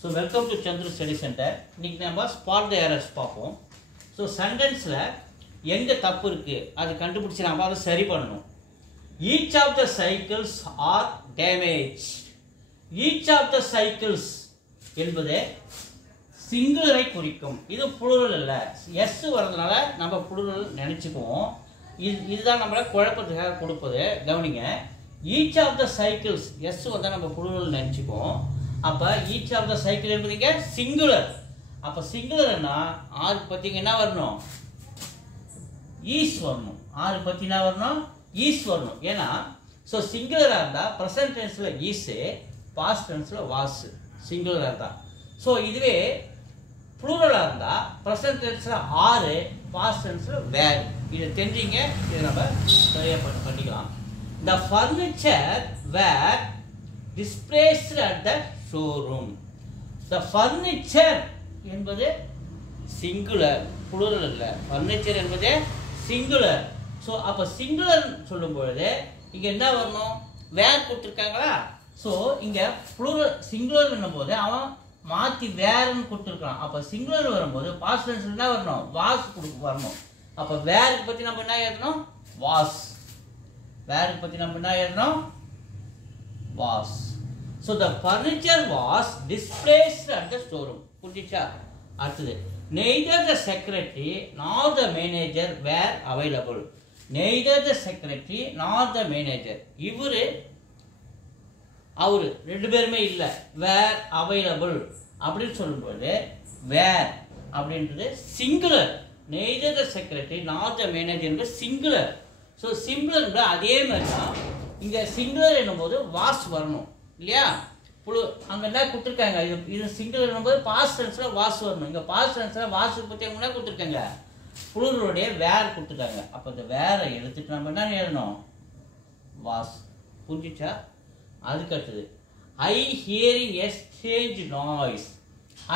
So welcome to Chandru Study Center. இன்னைக்கு நம்ம spot the errors பார்ப்போம். So sentenceல எங்க தப்பு இருக்கு அது கண்டுபிடிச்சு நாம அதை சரி பண்ணணும். Each of the cycles are damaged. Each of the cycles என்பது சிங்குலரை குறிக்கும். இது plural இல்ல. S வரதுனால நம்ம plural நினைச்சுக்குவோம். இதுதான் நம்மள குழப்பத்துக்காக கொடுப்பது. கவனிங்க. Each of the cycles S வந்தா நம்ம plural நினைச்சுக்குவோம். அப்ப each of the cycle என்பதுங்க singular. அப்ப singularனா r பத்திங்க என்ன வரணும்? is வரணும். r பத்தி என்ன வரணும்? is வரணும். ஏனா சோ singular இருந்தா present tenseல is, past tenseல was. singular இருந்தா. சோ இதுவே plural இருந்தா present tenseல are, past tenseல were. இத தெரிஞ்சீங்க. இத நம்ம சரியா பண்ணிக்கலாம். The furniture were displaced at the showroom. The furniture என்பது singular, plural இல்ல. furniture என்பது singular. so அப்ப singular சொல்லும் பொழுது இங்க என்ன வரணும்? where கொடுத்திருக்காங்களா? so இங்க plural singular என்னும்போது அவன் மாத்தி where ன்னு கொடுத்திருக்கான். அப்ப singular வரும்போது past tense என்ன வரணும்? was வரணும். அப்ப where பத்தி நம்ம என்ன எழுதணும்? was. where பத்தி நம்ம என்ன எழுதணும்? was. So the furniture was displaced at the showroom. புரிஞ்சுச்சா? அடுத்தது neither the secretary nor the manager were available. neither the secretary nor the manager. இவரு அவரு ரெண்டு பேருமே இல்ல. were available அப்படி சொல்லும்போது were அப்படின்றது singular. neither the secretary nor the manager என்பது singular. so singular அதே மாதிரி தான் இங்க singular என்னும்போது was வரணும் இல்லையா? அங்க என்ன கொடுத்திருக்காங்க? இது singular என்னும்போது past tenseல was வரணும். இங்க past tenseல was பத்தி என்ன கொடுத்திருக்காங்க? plural உடைய were கொடுத்திருக்காங்க. அப்ப இந்த were எடுத்துட்டு நம்ம என்ன எழுதணும்? was. புரிஞ்சுச்சா? அதுக்கு அடுத்து I hearing a strange noise.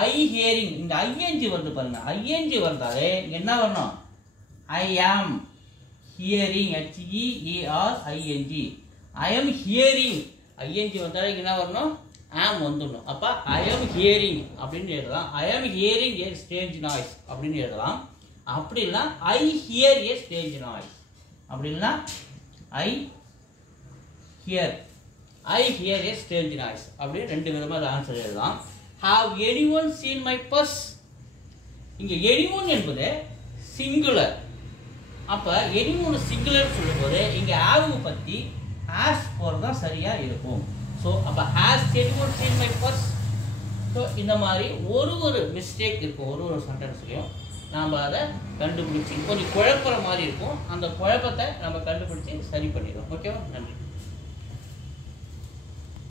I hearing இந்த ing வந்து பாருங்க. ing வந்தாலே என்ன வரணும்? I am hearing, H-E-A-R-I-N-G. I am hearing. ing வந்தாலே என்ன வரணும்? am வந்துடணும். அப்ப I am hearing அப்படின்னு எழுதலாம். I am hearing a strange noise அப்படின்னு எழுதலாம். அப்படி இல்ல I hear a strange noise. அப்படி இல்ல I hear a strange noise. அப்படி ரெண்டு விதமா ஆன்சர் எழுதலாம். Have anyone seen my purse? இங்க anyone என்பது singular. அப்ப anyone singular சொல்லும்போது இங்க have பத்தி has போறதா சரியா இருக்கும். சோ அப்ப has anyone seen my purse? So இந்த மாதிரி ஒரு மிஸ்டேக் இருக்கும் ஒரு சென்டென்ஸ்லயும். நாம அத கண்டுபிடிச்சு கொஞ்சம் குழப்பற மாதிரி இருக்கும். அந்த குழப்பத்தை நம்ம கண்டுபிடிச்சு சரி பண்ணிடுவோம். ஓகேவா? நன்றி.